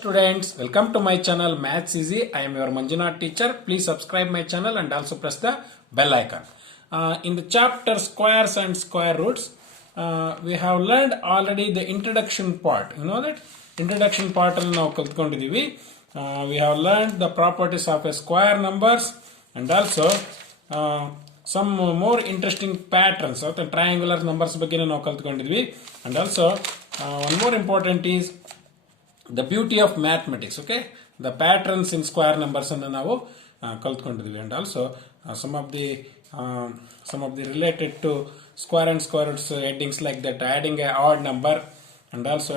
students, welcome to my channel Maths Easy. I am your Manjunath teacher. Please subscribe my channel and also press the bell icon. In the chapter squares and square roots, we have learned already the introduction part. You know that introduction part alli ನಾವು ಕಲ್ತ್ಕೊಂಡಿದ್ದೀವಿ. We have learned the properties of a square numbers and also some more interesting patterns of the triangular numbers ಬಗ್ಗೆ ನಾವು ಕಲ್ತ್ಕೊಂಡಿದ್ವಿ. And also one more important is the beauty of mathematics. Okay, the patterns in square numbers ಅನ್ನು ನಾವು ಕಲ್ತ್ಕೊಂಡಿದ್ವಿ. And also some of the related to square and square roots headings like that, adding a odd number and also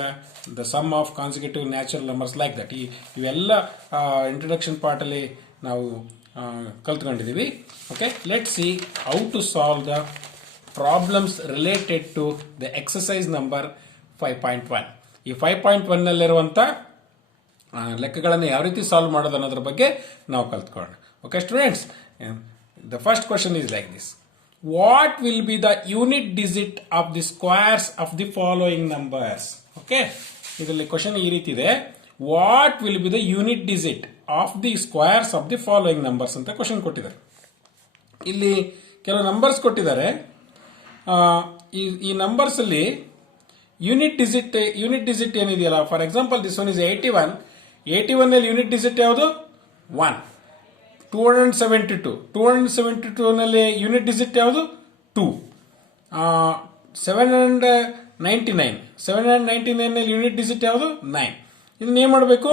the sum of consecutive natural numbers like that. ಇವೆಲ್ಲ introduction part ಅಲ್ಲಿ ನಾವು ಕಲ್ತ್ಕೊಂಡಿದ್ದೀವಿ. Okay, let's see how to solve the problems related to the exercise number 5.1. ಈ 5.1 ನಲ್ಲಿರುವಂತ ಲೆಕ್ಕಗಳನ್ನು ಯಾವ ರೀತಿ solve ಮಾಡೋದು ಅನ್ನೋದ್ರ ಬಗ್ಗೆ ನಾವು ಕಲ್ತ್ಕೊಳ್ಳೋಣ. Okay students, the first question is like this: what will be the unit digit of the squares of the following numbers? Okay, ಇದರಲ್ಲಿ question ಈ ರೀತಿ ಇದೆ: what will be the unit digit of the squares of the following numbers ಅಂತ question ಕೊಟ್ಟಿದ್ದಾರೆ. ಇಲ್ಲಿ ಕೆಲವು numbers ಕೊಟ್ಟಿದ್ದಾರೆ. ಈ ನಂಬರ್ಸ್ ಅಲ್ಲಿ ಯೂನಿಟ್ ಡಿಜಿಟ್ ಏನಿದೆಯಲ್ಲ, for example this one is 81. 81 ನಲ್ಲಿ ಯೂನಿಟ್ ಡಿಜಿಟ್ ಯಾವುದು? 1. 272 ನಲ್ಲಿ ಯೂನಿಟ್ ಡಿಜಿಟ್ ಯಾವುದು? 2. 799 ನಲ್ಲಿ ಯೂನಿಟ್ ಡಿಜಿಟ್ ಯಾವುದು? 9. ಇದನ್ನ ಏನ್ ಮಾಡಬೇಕು?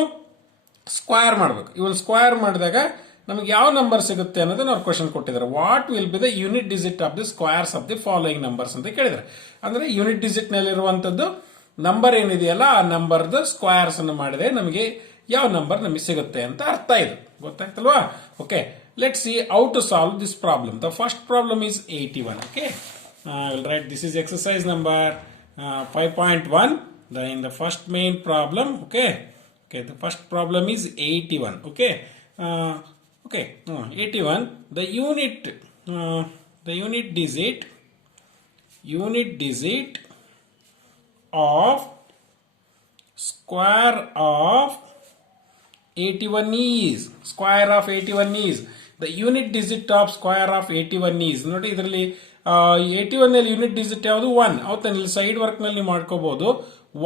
ಸ್ಕ್ವೇರ್ ಮಾಡಬೇಕು. ಇವನ್ ಸ್ಕ್ವೇರ್ ಮಾಡಿದಾಗ ನಮಗೆ ಯಾವ ನಂಬರ್ ಸಿಗುತ್ತೆ ಅನ್ನೋದನ್ನ ಅವ್ರು ಕ್ವಶನ್ ಕೊಟ್ಟಿದ್ದಾರೆ. What will be the unit digit of the squares of the following numbers ಅಂತ ಕೇಳಿದ್ದಾರೆ. ಅಂದ್ರೆ ಯೂನಿಟ್ ಡಿಜಿಟ್ ನಲ್ಲಿರುವಂತದ್ದು ನಂಬರ್ ಏನಿದೆಯಲ್ಲ, ಆ ನಂಬರ್ದ ಸ್ಕ್ವೇರ್ಸ್ ಅನ್ನು ಮಾಡಿದ್ರೆ ನಮಗೆ ಯಾವ ನಂಬರ್ ನಮಗೆ ಸಿಗುತ್ತೆ ಅಂತ ಅರ್ಥ. ಇದು ಗೊತ್ತಾಯ್ತಲ್ವಾ? Okay, let's see how to solve this problem. The first problem is 81. Okay, I will write this is exercise number 5.1. In the first main problem, okay, the first problem is 81. Okay, 81. The unit digit of square of 81 is the unit digit of square of 81 is. ನೋಡಿ, ಇದರಲ್ಲಿ 81 ನಲ್ಲಿ unit digit ಯಾವುದು? 1. ಅವತ್ತು ಇಲ್ಲಿ side work ನಲ್ಲಿ ಮಾಡ್ಕೋಬಹುದು.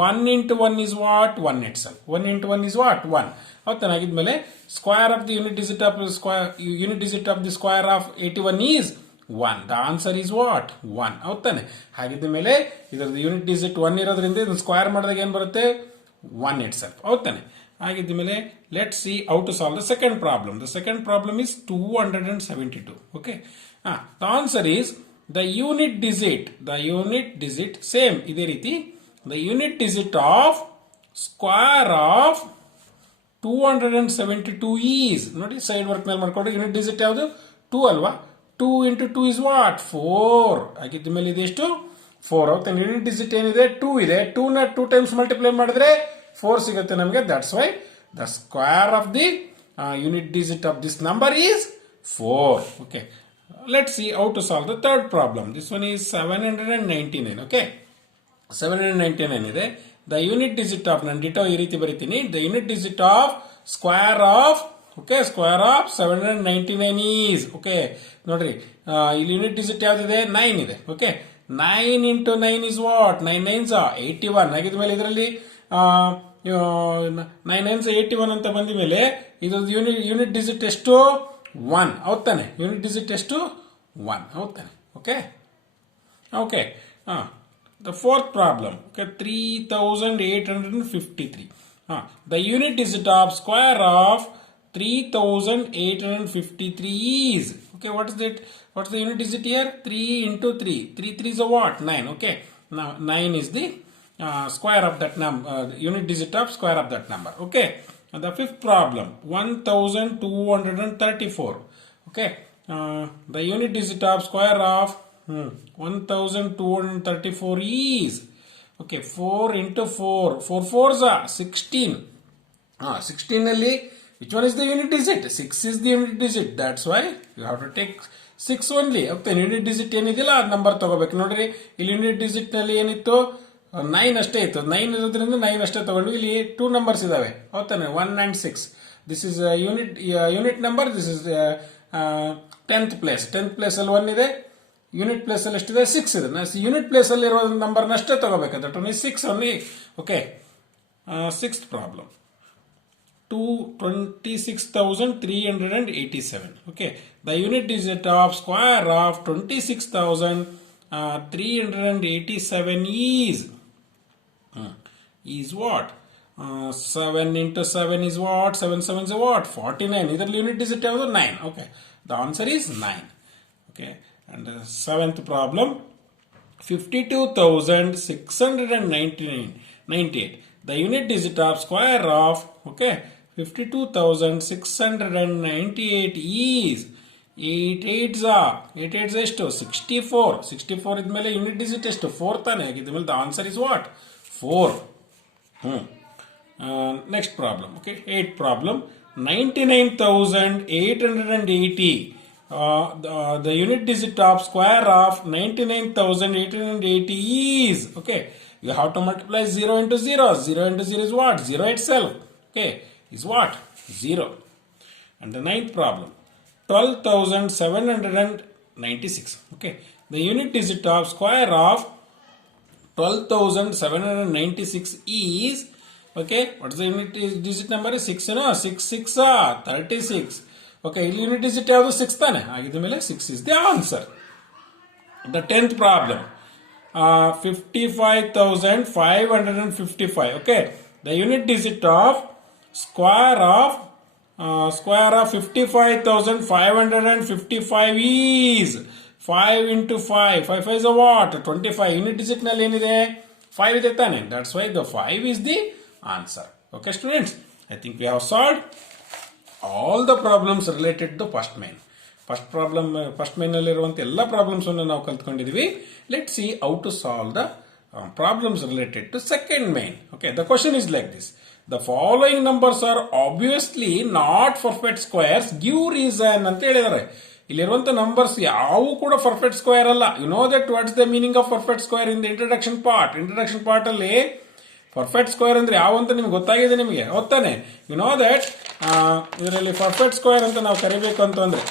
1 into 1 is what? 1 itself. 1 into 1 is what? 1. ಅವತ್ತನಾಗಿದ್ಮೇಲೆ square of the unit digit of the square of 81 is 1. The answer is what? 1. ಅವತ್ತಾನೆ. ಹಾಗಿದ್ದ ಮೇಲೆ ಇದರದ್ದು ಯೂನಿಟ್ ಡಿಜಿಟ್ 1 ಇರೋದ್ರಿಂದ ಇದನ್ನ ಸ್ಕ್ವೇರ್ ಮಾಡಿದಾಗ ಏನ್ ಬರುತ್ತೆ? 1 itself. ಅವತ್ತಾನೆ. ಹಾಗಿದ್ದ ಮೇಲೆ let's see how to solve the second problem. The second problem is 272. Okay, the answer is the unit digit same ಇದೇ ರೀತಿ. The unit digit of square of 272 is, ನೋಡಿ ಸೈಡ್ ವರ್ಕ್ ಮೇಲೆ ಮಾಡ್ಕೊಂಡು ಯೂನಿಟ್ ಡಿಜಿಟ್ ಯಾವುದು? 2 ಅಲ್ವಾ? 2 into 2 is what? 4. ಆಗಿದ್ದ ಮೇಲೆ ಇದೆಷ್ಟು? 4. ಹೌದಾ? ಯೂನಿಟ್ ಡಿಜಿಟ್ ಏನಿದೆ? 2 ಇದೆ. 2 ನ 2 ಟೈಮ್ಸ್ ಮಲ್ಟಿಪ್ಲೈ ಮಾಡಿದ್ರೆ 4 ಸಿಗುತ್ತೆ ನಮಗೆ. That's why the square of the unit digit of this number is 4. Okay, let's see how to solve the third problem. This one is 799. Okay, 799 ಇದೆ. The unit digit of, ನಾನು ditto ಈ ರೀತಿ ಬರೀತೀನಿ, the unit digit of square of 799 is. Okay, ನೋಡ್ರಿ, ಇಲ್ಲಿ unit digit ಯಾವ್ದಿದೆ? 9 ಇದೆ. Okay, 9 into 9 is what? 9 9s are 81. ಆಗಿದ್ಮೇಲೆ ಇದರಲ್ಲಿ 9 9s 81 ಅಂತ ಬಂದ ಮೇಲೆ ಇದು ಯೂನಿಟ್ ಡಿಜಿಟ್ ಎಷ್ಟು? 1. ಹೌದಾನೆ? ಯೂನಿಟ್ ಡಿಜಿಟ್ ಎಷ್ಟು? 1. ಹೌದಾನೆ? Okay, the fourth problem, 3853. The unit digit of square of 3853 is. Okay, what's the unit digit here? 3 into 3. 3 3 is a what? 9. Okay, now 9 is the square of that number, unit digit of square of that number. Okay, and the fifth problem, 1234. Okay, the unit digit of square of 1234 is, okay, 4 into 4. 4 4s are 16. 16 ನಲ್ಲಿ which one is the unit digit? 6 is the unit digit. That's why you have to take 6 only. Okay, unit digit ಏನಿದೆಯಲ್ಲ ಆ number ತಗೋಬೇಕು. ನೋಡ್ರಿ, ಇಲ್ಲಿ unit digit ನಲ್ಲಿ ಏನಿತ್ತು? 9 ಅಷ್ಟೇ ಇತ್ತು. 9 ಇರೋದ್ರಿಂದ 9 ಅಷ್ಟೇ ತಗೊಂಡ್ವಿ. ಇಲ್ಲಿ 2 ನಂಬರ್ಸ್ ಇದಾವೆ ಹೌದಾನೆ, 1 and 6. This is unit number. This is 10th place. 10th place ಅಲ್ಲಿ 1 ಇದೆ. ಯೂನಿಟ್ ಪ್ಲೇಸ್ ಅಲ್ಲಿ ಎಷ್ಟಿದೆ? 6 ಇದೆ. ಯೂನಿಟ್ ಪ್ಲೇಸ್ ಅಲ್ಲಿ ಇರೋ ನಂಬರ್ನ ಅಷ್ಟೇ ತಗೋಬೇಕು. That one is 6 only. Okay, 6th problem. 26,387. Okay, the unit digit of square of 26,387 is what? 7 into 7 is what? 7 7 is what? 49. Either unit digit is 9. Okay, the answer is 9. Okay, and the 7th problem, 52,698. The unit digit of square of, okay, 52,698 is 8 8s are 8 8s ಎಷ್ಟು? 64. 64 ಇದ್ಮೇಲೆ unit digit ಎಷ್ಟು? 4 ತಾನೆ. ಇದ್ಮೇಲೆ the answer is what? 4. Next problem. Okay, 8th problem, 99,880. The unit digit of square of 99,880 is, okay, you have to multiply 0 into 0. 0 into 0 is what? 0 itself. Okay, is what? 0. And the 9th problem, 12,796. Okay, the unit digit of square of 12,796 is, okay, what is the unit digit number? 6, you know, 6 6 36. Okay, unit digit ಯಾವುದು? 6 ತಾನೆ. ಆಗಿದ ಮೇಲೆ 6 is the answer. The 10th problem, 55,555. Okay, the unit digit of square of 55,555 is 5 into 5. 5 5 is a what? 25. Unit digit ನಲ್ಲಿ ಏನಿದೆ? 5 ಇದೆ ತಾನೆ. That's why the 5 is the answer. Okay, students, I think we have solved all the problems related to first main. First main ನಲ್ಲಿರುವಂತ ಎಲ್ಲ problems ಅನ್ನು ನಾವು ಕಲ್ತ್ಕೊಂಡಿದೀವಿ. Let see how to solve the problems related to second main. Okay, the question is like this: the following numbers are obviously not perfect squares, give reason ಅಂತ ಹೇಳಿದ್ದಾರೆ. ಇಲ್ಲಿರುವಂತ numbers ಯಾವು ಕೂಡ ಪರ್ಫೆಕ್ಟ್ ಸ್ಕ್ವೇರ್ ಅಲ್ಲ. You know that what's the meaning of perfect square in the introduction part ಅಲ್ಲಿ perfect square ಅಂದ್ರೆ ಯಾವ ಅಂತ ನಿಮ್ಗೆ ಗೊತ್ತಾಗಿದೆ, ನಿಮಗೆ ಗೊತ್ತಾನೆ. ಯು ನೋ ದಟ್ ಇದರಲ್ಲಿ ಪರ್ಫೆಕ್ಟ್ ಸ್ಕ್ವೇರ್ ಅಂತ ನಾವು ಕರಿಬೇಕು ಅಂತಂದ್ರೆ,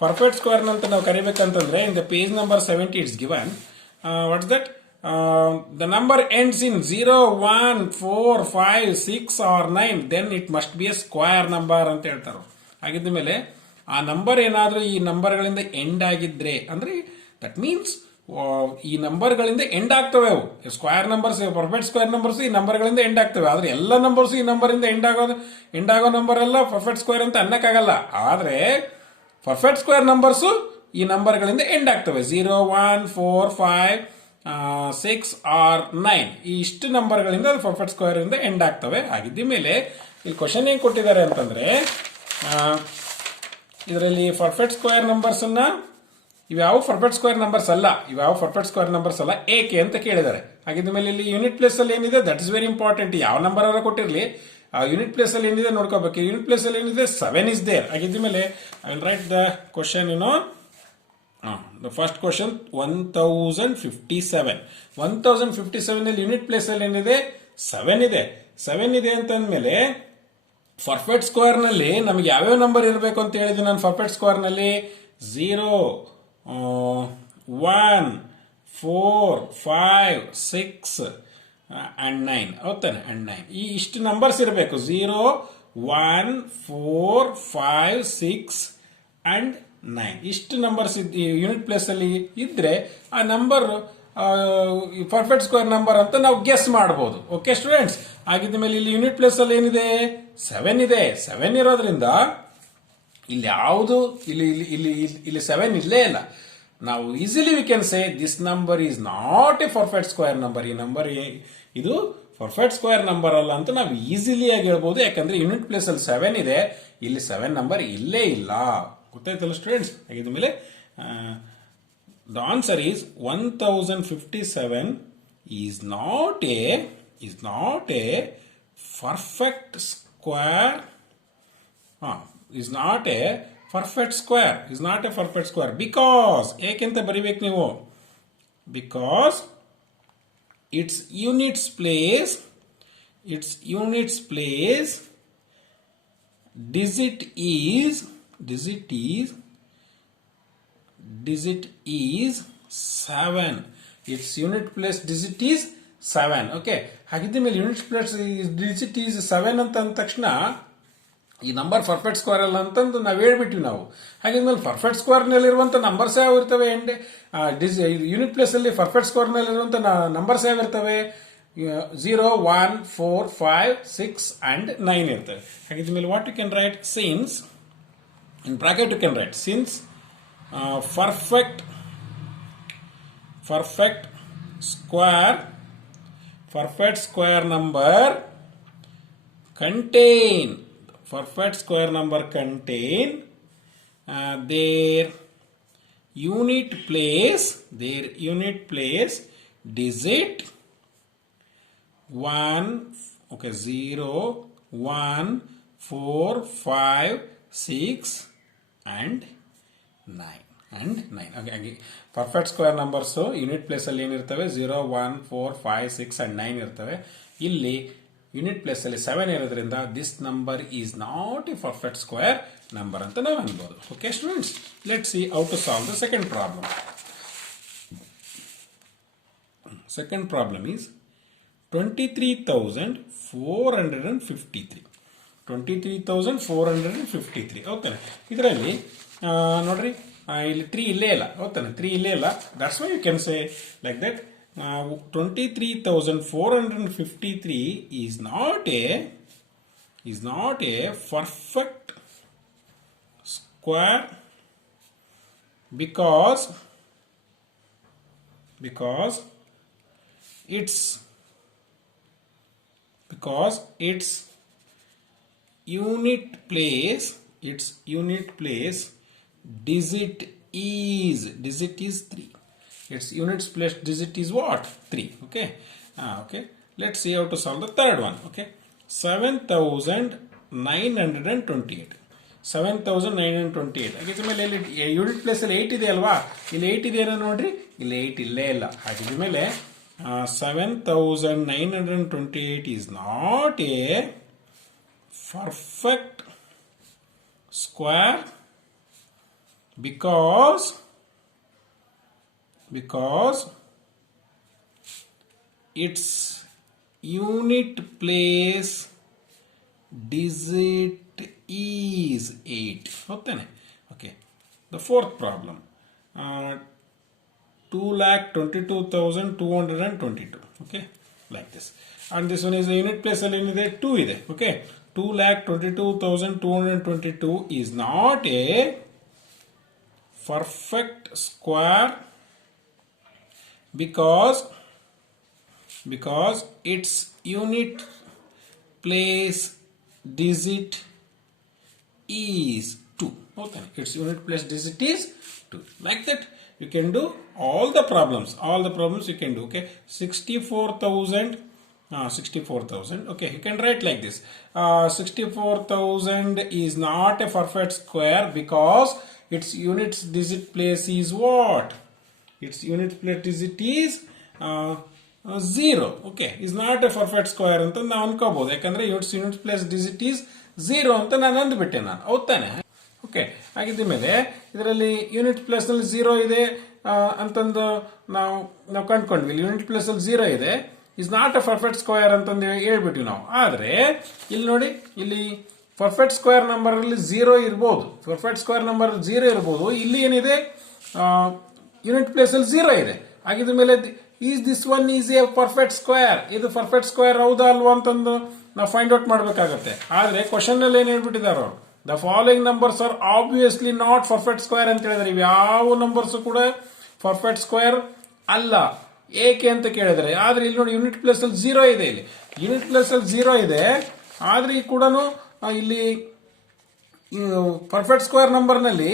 ಪರ್ಫೆಕ್ಟ್ ಸ್ಕ್ವೇರ್ ಅಂತ ನಾವು ಕರಿಬೇಕಂತಂದ್ರೆ, in the page number 70 it's given. What's that? The number ends in 0 1 4 5 6 or 9, then it must be a square number ಅಂತ ಹೇಳ್ತಾರೆ. ಆಗಿದ್ದ ಮೇಲೆ ಆ ನಂಬರ್ ಏನಾದ್ರೂ ಈ ನಂಬರ್ಗಳಿಂದ ಎಂಡ್ ಆಗಿದ್ರೆ ಅಂದ್ರೆ ದಟ್ ಮೀನ್ಸ್ ಈ ನಂಬರ್ಗಳಿಂದ ಎಂಡ್ ಆಗ್ತವೆ. ಅವು square numbers, perfect square numbers ಈ ನಂಬರ್ಗಳಿಂದ ಎಂಡ್ ಆಗ್ತವೆ. ಆದ್ರೆ ಎಲ್ಲ ನಂಬರ್ಸ್ ಈ ನಂಬರಿಂದ ಎಂಡ್ ಆಗೋ ನಂಬರ್ ಎಲ್ಲ ಪರ್ಫೆಕ್ಟ್ ಸ್ಕ್ವೇರ್ ಅಂತ ಅನ್ನಕ್ಕಾಗಲ್ಲ. ಆದ್ರೆ ಪರ್ಫೆಕ್ಟ್ ಸ್ಕ್ವೇರ್ ನಂಬರ್ಸ್ ಈ ನಂಬರ್ಗಳಿಂದ ಎಂಡ್ ಆಗ್ತವೆ. 0 1 4 5 6 ಆರ್ 9 ಈ ಇಷ್ಟು ನಂಬರ್ಗಳಿಂದ ಅದು ಪರ್ಫೆಕ್ಟ್ ಸ್ಕ್ವೇರ್ ಇಂದ ಎಂಡ್ ಆಗ್ತವೆ. ಆಗಿದ್ದ ಮೇಲೆ ಇಲ್ಲಿ ಕ್ವಶನ್ ಏನ್ ಕೊಟ್ಟಿದ್ದಾರೆ ಅಂತಂದ್ರೆ, ಇದರಲ್ಲಿ ಪರ್ಫೆಕ್ಟ್ ಸ್ಕ್ವೇರ್ ನಂಬರ್ಸ್ ಅನ್ನ ಇವ್ಯಾವ ಪರ್ಫೆಕ್ಟ್ ಸ್ಕ್ವೇರ್ ನಂಬರ್ಸ್ ಅಲ್ಲ, ಏಕೆ ಅಂತ ಕೇಳಿದ್ದಾರೆ. ಹಾಗಿದ್ದ ಮೇಲೆ ಇಲ್ಲಿ ಯೂನಿಟ್ ಪ್ಲೇಸ್ ಅಲ್ಲಿ ಏನಿದೆ, ದಟ್ ಇಸ್ ವೆರಿ ಇಂಪಾರ್ಟೆಂಟ್. ಯಾವ ನಂಬರ್ ಅವರ ಕೊಟ್ಟಿರಲಿ, ಆ ಯೂನಿಟ್ ಪ್ಲೇಸ್ ಅಲ್ಲಿ ಏನಿದೆ ನೋಡ್ಕೋಬೇಕು. ಯೂನಿಟ್ ಪ್ಲೇಸ್ ಅಲ್ಲಿ ಏನಿದೆ, 7 ಇಸ್ ದೇರ್. ಆಗಿದ್ದ ಮೇಲೆ I will write the question. The first question 1057. 1057 ಅಲ್ಲಿ ಯೂನಿಟ್ ಪ್ಲೇಸ್ ಅಲ್ಲಿ ಏನಿದೆ, 7 ಇದೆ. 7 ಇದೆ ಅಂತಂದ್ಮೇಲೆ ಪರ್ಫೆಕ್ಟ್ ಸ್ಕ್ವೇರ್ ನಲ್ಲಿ ನಮಗೆ ಯಾವ್ಯಾವ ನಂಬರ್ ಇರಬೇಕು ಅಂತ ಹೇಳಿದೆ ನಾನು. ಪರ್ಫೆಕ್ಟ್ ಸ್ಕ್ವೇರ್ ನಲ್ಲಿ 0 1 4 5 6 and 9 ಹೌದಾನೆ, and 9 ಈ ಇಷ್ಟು ನಂಬರ್ಸ್ ಇರಬೇಕು. 0 1 4 5 6 and 9 ಇಷ್ಟು ನಂಬರ್ಸ್ ಯೂನಿಟ್ ಪ್ಲೇಸ್ ಅಲ್ಲಿ ಇದ್ರೆ ಆ ನಂಬರ್ ಪರ್ಫೆಕ್ಟ್ ಸ್ಕ್ವೇರ್ ನಂಬರ್ ಅಂತ ನಾವು ಗೆಸ್ ಮಾಡಬಹುದು. ಓಕೆ ಸ್ಟೂಡೆಂಟ್ಸ್, ಆಗಿದ್ದ ಮೇಲೆ ಇಲ್ಲಿ ಯೂನಿಟ್ ಪ್ಲೇಸ್ ಅಲ್ಲಿ ಏನಿದೆ, 7 ಇದೆ. 7 ಇರೋದ್ರಿಂದ ಇಲ್ಲಿ ಯಾವುದು ಇಲ್ಲಿ 7 ಇಲ್ಲೇ ಇಲ್ಲ. ನಾವು easily we can say this number is not a perfect square number. ಈ ನಂಬರ್ ಇದು ಪರ್ಫೆಕ್ಟ್ ಸ್ಕ್ವೇರ್ ನಂಬರ್ ಅಲ್ಲ ಅಂತ ನಾವು ಈಸಿಲಿ ಆಗಿ ಹೇಳ್ಬೋದು. ಯಾಕಂದ್ರೆ ಯೂನಿಟ್ ಪ್ಲೇಸ್ ಅಲ್ಲಿ 7 ಇದೆ, ಇಲ್ಲಿ 7 ನಂಬರ್ ಇಲ್ಲೇ ಇಲ್ಲ. ಗೊತ್ತಾಯ್ತಲ್ಲ ಸ್ಟೂಡೆಂಟ್ಸ್? ಹಾಗಿದ್ದ ಮೇಲೆ the answer is 1057 is not a perfect square. is not a perfect square because ಏಕೆಂತ ಬರಿಬೇಕು ನೀವು, because its units place digit is 7. Its unit place digit is 7. Okay, ಹಾಗಿದ್ದ ಮೇಲೆ ಯೂನಿಟ್ ಪ್ಲೇಸ್ ಡಿಜಿಟ್ ಈಸ್ 7 ಅಂತ ಅಂದ ತಕ್ಷಣ ಈ number perfect square ಅಲ್ಲ ಅಂತಂದು ನಾವು ಹೇಳ್ಬಿಟ್ಟಿವಿ ನಾವು. ಹಾಗಿದ್ಮೇಲೆ ಪರ್ಫೆಕ್ಟ್ ಸ್ಕ್ವೇರ್ ನಲ್ಲಿ ಇರುವಂತ ನಂಬರ್ಸ್ ಯಾವ ಇರ್ತವೆ? ಯೂನಿಟ್ ಪ್ಲೇಸ್ ಅಲ್ಲಿ ಪರ್ಫೆಕ್ಟ್ ಸ್ಕ್ವೇರ್ ನಲ್ಲಿ ಇರುವಂತ ನಂಬರ್ಸ್ ಯಾವ ಇರ್ತವೆ? 0, 1, 4, 5, 6 and 9 ಇರ್ತವೆ. ಹಾಗಿದ್ಮೇಲೆ what you can write? Since in bracket you can write since perfect square number contain their unit place digit 1, okay, 0, 1, 4, 5, 6 and 9. Okay, perfect square numbers unit place ಅಲ್ಲಿ ಏನಿರ್ತವೆ? 0, 1, 4, 5, 6 and 9 ಇರ್ತವೆ. ಇಲ್ಲಿ unit place ಅಲ್ಲಿ 7 ಇರೋದ್ರಿಂದ this number is not a perfect square number ಅಂತ ನಾವು ಅನ್ಬೋದು. Okay students, let's see how to solve the second problem. Second problem is 23,453. 23,453. Okay, ಇದರಲ್ಲಿ ನೋಡ್ರಿ ಇಲ್ಲಿ 3 ಇಲ್ಲೇ ಇಲ್ಲ. ಓದ್ತಾನೆ 3 ಇಲ್ಲೇ ಇಲ್ಲ. That's why you can say like that 23,453 is not a perfect square because its unit place digit is 3. Its units place digit is what? 3. Okay. Okay. Let's see how to solve the third one. Okay. 7,928. 7,928. ಹಾಗಿದ್ದ ಮೇಲೆ ಇಲ್ಲಿ unit place ಅಲ್ಲಿ 8 ಇದೆ ಅಲ್ವಾ? ಇಲ್ಲಿ 8 ಇದೆ ಏನೋ ನೋಡ್ರಿ, ಇಲ್ಲಿ 8 ಇಲ್ಲೇ ಇಲ್ಲ. ಹಾಗಿದ್ದ ಮೇಲೆ 7,928 is not a perfect square because its unit place digit is 8. Okay. The fourth problem, 2,22,222. Okay, like this. And this one is the unit place ಅಲ್ಲಿ ಏನಿದೆ? 2 ಇದೆ. Okay, 2,22,222 is not a perfect square because its unit place digit is 2. Okay, its unit place digit is 2. Like that you can do all the problems you can do. Okay, 64,000. Okay, you can write like this. 64,000 is not a perfect square because its unit digit place is what? Its unit place digit is 0. Okay, is not a perfect square ಅಂತ ನಾವು ಅನ್ಕೋಬಹುದು. ಯಾಕಂದ್ರೆ its unit place digit is 0 ಅಂತ ನಾನು ಅಂದ್ಬಿಟ್ಟೆ ನಾನು. ಹೌದಾನೆ? Okay, ಹಾಗಿದ್ದ ಮೇಲೆ ಇದರಲ್ಲಿ unit place ನಲ್ಲಿ 0 ಇದೆ ಅಂತಂದು ನಾವು ಕಂಡುಕೊಂಡ್ವಿ. ಯೂನಿಟ್ ಪ್ಲೇಸ್ ಅಲ್ಲಿ 0 ಇದೆ, is not a perfect square ಅಂತಂದು ಹೇಳ್ಬಿಟ್ವಿ ನಾವು. ಆದ್ರೆ ಇಲ್ಲಿ ನೋಡಿ, ಇಲ್ಲಿ ಪರ್ಫೆಕ್ಟ್ ಸ್ಕ್ವೇರ್ ನಂಬರ್ ಅಲ್ಲಿ 0 ಇರಬಹುದು, ಪರ್ಫೆಕ್ಟ್ ಸ್ಕ್ವೇರ್ ನಂಬರ್ 0 ಇರಬಹುದು. ಇಲ್ಲಿ ಏನಿದೆ? ಯೂನಿಟ್ ಪ್ಲೇಸ್ ಅಲ್ಲಿ 0 ಇದೆ. ಹಾಗಿದ ಮೇಲೆ is this one is A perfect square, ಇದು ಪರ್ಫೆಕ್ಟ್ ಸ್ಕ್ವೇರ್ ಹೌದಾ ಅಲ್ವಾ ಅಂತಂದು ನಾವು ಫೈಂಡ್ ಔಟ್ ಮಾಡ್ಬೇಕಾಗತ್ತೆ. ಆದ್ರೆ ಕ್ವಶನ್ ಅಲ್ಲಿ ಏನ್ ಹೇಳ್ಬಿಟ್ಟಿದ್ದಾರೆ ಅವರು? The following numbers are obviously not perfect square ಅಂತ ಹೇಳಿದ್ರೆ, ಯಾವ ನಂಬರ್ಸ್ ಕೂಡ ಪರ್ಫೆಕ್ಟ್ ಸ್ಕ್ವೇರ್ ಅಲ್ಲ. ಏಕೆ ಅಂತ ಕೇಳಿದ್ರೆ, ಆದ್ರೆ ಇಲ್ಲಿ ನೋಡಿ ಯೂನಿಟ್ ಪ್ಲೇಸ್ ಅಲ್ಲಿ 0 ಇದೆ. ಇಲ್ಲಿ ಯೂನಿಟ್ ಪ್ಲೇಸ್ ಅಲ್ಲಿ 0 ಇದೆ, ಆದ್ರೆ ಈ ಕೂಡ ಇಲ್ಲಿ ಪರ್ಫೆಕ್ಟ್ ಸ್ಕ್ವೇರ್ ನಂಬರ್ ನಲ್ಲಿ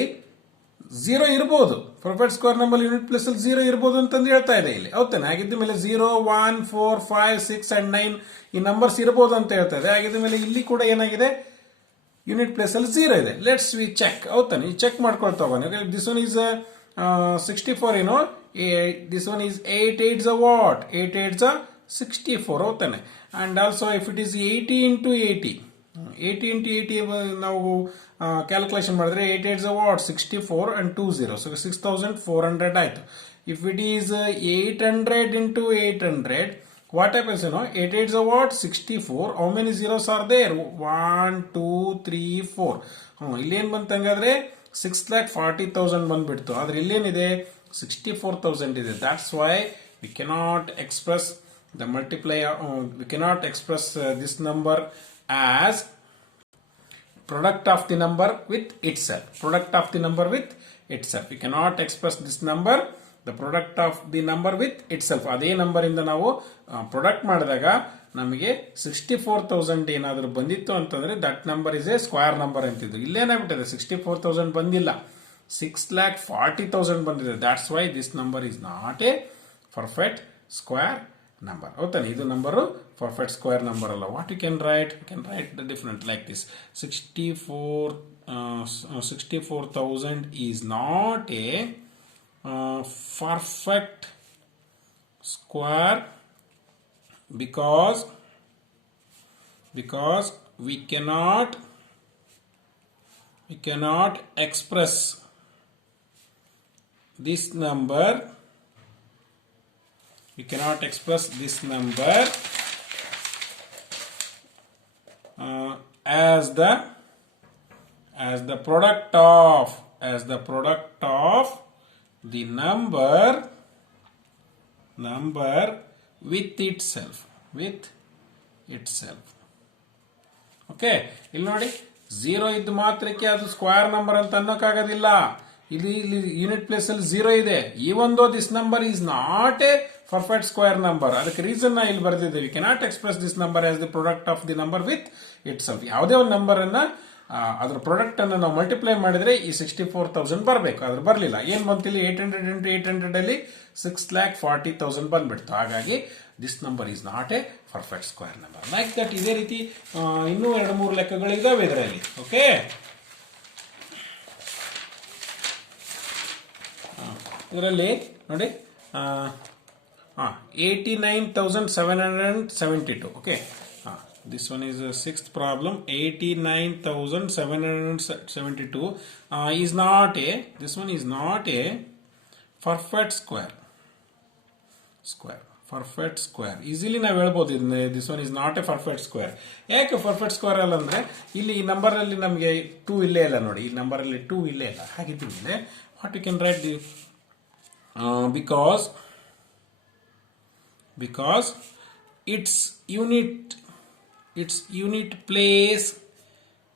0 ಇರಬಹುದು. Perfect square number unit place ಅಲ್ಲಿ 0 ಇರಬಹುದು ಅಂತಂದು ಹೇಳ್ತಾ ಇದೆ ಇಲ್ಲಿ. ಹೌದಾನೆ? ಹಾಗಿದ್ದ ಮೇಲೆ 0, 1, 4, 5, 6 and 9 ಈ ನಂಬರ್ಸ್ ಇರಬಹುದು ಅಂತ ಹೇಳ್ತಾ ಇದೆ. ಹಾಗಿದ್ದ ಮೇಲೆ ಇಲ್ಲಿ ಕೂಡ ಏನಾಗಿದೆ? ಯೂನಿಟ್ ಪ್ಲೇಸ್ ಅಲ್ಲಿ 0 ಇದೆ. Let's we check. ಹೌದಾನೆ? ಚೆಕ್ ಮಾಡ್ಕೊಳ್ತಾ ಹೋಗೋಣ. This one is 64, this one is 8 8s are what? 8 8s are 64 hotane. And also if it is 80 into 80, 80 into 80 ನಾವು ಕ್ಯಾಲ್ಕುಲೇಷನ್ ಮಾಡಿದ್ರೆ 8 8s are what? 64 and 20, so 6400 ಆಯ್ತು. If it is 800 into 800, what happens, 8 8s are what? 64. How many zeros are there? 1 2 3 4. ಇಲ್ಲಿ ಏನು ಬಂತು ಹಂಗಾದ್ರೆ 6,40,000 ಬಂದ್ಬಿಡ್ತು. ಆದ್ರೆ ಇಲ್ಲೇನಿದೆ 64,000 ಇದೆ. That's why we cannot express the multiplier, we cannot express this number as product of the number with itself. Product of the number with itself. We cannot express this number, the product of the number with itself. ಅದೇ number ಇಂದ ನಾವು product ಮಾಡಿದಾಗ ನಮಗೆ 64,000 ಏನಾದರೂ ಬಂದಿತ್ತು ಅಂತಂದ್ರೆ that number is a square number ಅಂತಿದ್ದು. ಇಲ್ಲೇನಾಗ್ಬಿಟ್ಟಿದೆ 64,000 ಬಂದಿಲ್ಲ, 6,40,000 ಬಂದಿದೆ. That's why this number is not a perfect square number. ಹೌದಾನೆ, ಇದು ನಂಬರು ಪರ್ಫೆಕ್ಟ್ ಸ್ಕ್ವೇರ್ ನಂಬರ್ ಅಲ್ಲ. What you can write? You can write the different like this. 64,000 is not a perfect square because we cannot express this number. We cannot express this number as the product of the number with itself. Okay, ಇಲ್ಲಿ ನೋಡಿ 0 ಇದ್ದು ಮಾತ್ರಕ್ಕೆ ಅದು square number ಅಂತ ಅನ್ನೋಕ್ಕಾಗೋದಿಲ್ಲ. ಇಲ್ಲಿ unit place ಅಲ್ಲಿ 0 ಇದೆ. Even though this number is not a perfect square number. ಅದಕ್ಕೆ ರೀಸನ್ ಇಲ್ಲಿ ಬರೆದಿದ್ದೇವೆ. We cannot express this number as the product of the number with it self. ಯಾವುದೇ ಒಂದು ನಂಬರ್ ಅನ್ನ ಅದರ ಪ್ರಾಡಕ್ಟ್ ಅನ್ನು ನಾವು ಮಲ್ಟಿಪ್ಲೈ ಮಾಡಿದ್ರೆ ಈ 64,000 ಬರಬೇಕು. ಅದ್ರ ಬರಲಿಲ್ಲ. ಏನ್ ಬಂತಿಲ್ಲ, 800 into 800 ಅಲ್ಲಿ 6,40,000 ಬಂದ್ಬಿಡ್ತು. ಹಾಗಾಗಿ this number is not a perfect square number. Like that. ಇದೇ ರೀತಿ ಇನ್ನೂ 2-3 ಲೆಕ್ಕಗಳು ಇದಾವೆ ಇದರಲ್ಲಿ. ಓಕೆ, ಇದರಲ್ಲಿ ನೋಡಿ 89,772. Okay, this one is a sixth problem. 89,772 is not a, this one is not a perfect square. Perfect square easily ನಾವು ಹೇಳ್ಬೋದು. This one is not a perfect square. ಯಾಕೆ ಪರ್ಫೆಕ್ಟ್ ಸ್ಕ್ವೇರ್ ಅಲ್ಲ ಅಂದ್ರೆ ಇಲ್ಲಿ ಈ ನಂಬರ್ ಅಲ್ಲಿ ನಮಗೆ 2 ಇಲ್ಲೇ ಇಲ್ಲ ನೋಡಿ. ಈ ನಂಬರ್ ಅಲ್ಲಿ 2 ಇಲ್ಲೇ ಇಲ್ಲ. ಹಾಗಿದ್ದ ಮೇಲೆ what you can write the because its unit place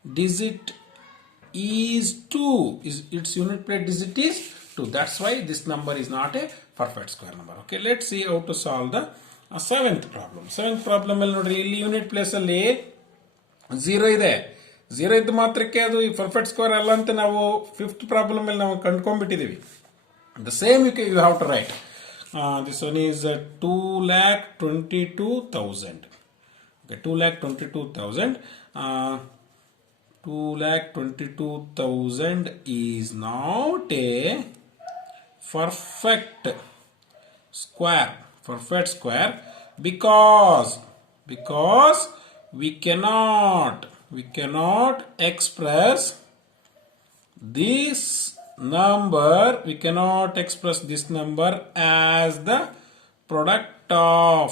digit is 2. Its unit place digit is 2. That's why this number is not a perfect square number. Okay, let's see how to solve the seventh problem. Seventh problem ಅಲ್ಲಿ ನೋಡ್ರಿ, ಇಲ್ಲಿ unit place ಅಲ್ಲಿ 0 ಇದೆ. 0 ಇದ್ದ ಮಾತ್ರಕ್ಕೆ ಅದು ಈ perfect square ಅಲ್ಲ ಅಂತ ನಾವು ಫಿಫ್ತ್ ಪ್ರಾಬ್ಲಮ್ ಅಲ್ಲಿ ನಾವು ಕಂಡುಕೊಂಡ್ಬಿಟ್ಟಿದೀವಿ. The same you have to write. This one is 2,22,000. Okay, 2,22,000. 2,22,000 is not a perfect square. Because we cannot express this number. We cannot express this number as the product of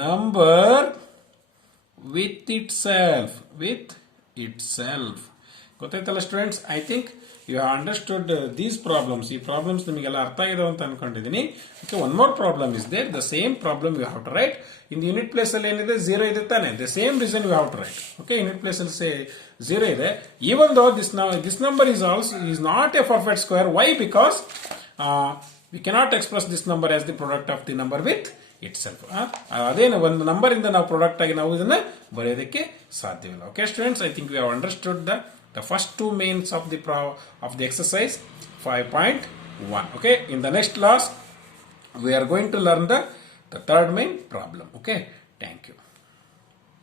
number with itself. ಗೊತ್ತಾಯ್ತಲ್ಲ students? I think you have understood these problems. ಈ problems ನಿಮಗೆಲ್ಲ ಅರ್ಥ ಆಗಿದೆ ಅಂತ ಅನ್ಕೊಂಡಿದ್ದೀನಿ. Okay, one more problem is there. The same problem you have to write. In unit place ಅಲ್ಲಿ ಏನಿದೆ 0 ಇದೆ ತಾನೆ. The same reason you have to write. Okay, unit place ಅಲ್ಲಿ 0 ಇದೆ. Even though this number is not a perfect square. Why? Because we cannot express this number as the product of the number with itself. ಅದೇನು ಒಂದು number ಇಂದ ನಾವು product ಆಗಿ ನಾವು ಇದನ್ನ ಬರೆಯೋದಕ್ಕೆ ಸಾಧ್ಯವಿಲ್ಲ. Okay students, I think we have understood the first two mains of the exercise 5.1. Okay, in the next class we are going to learn the third main problem. Okay, thank you.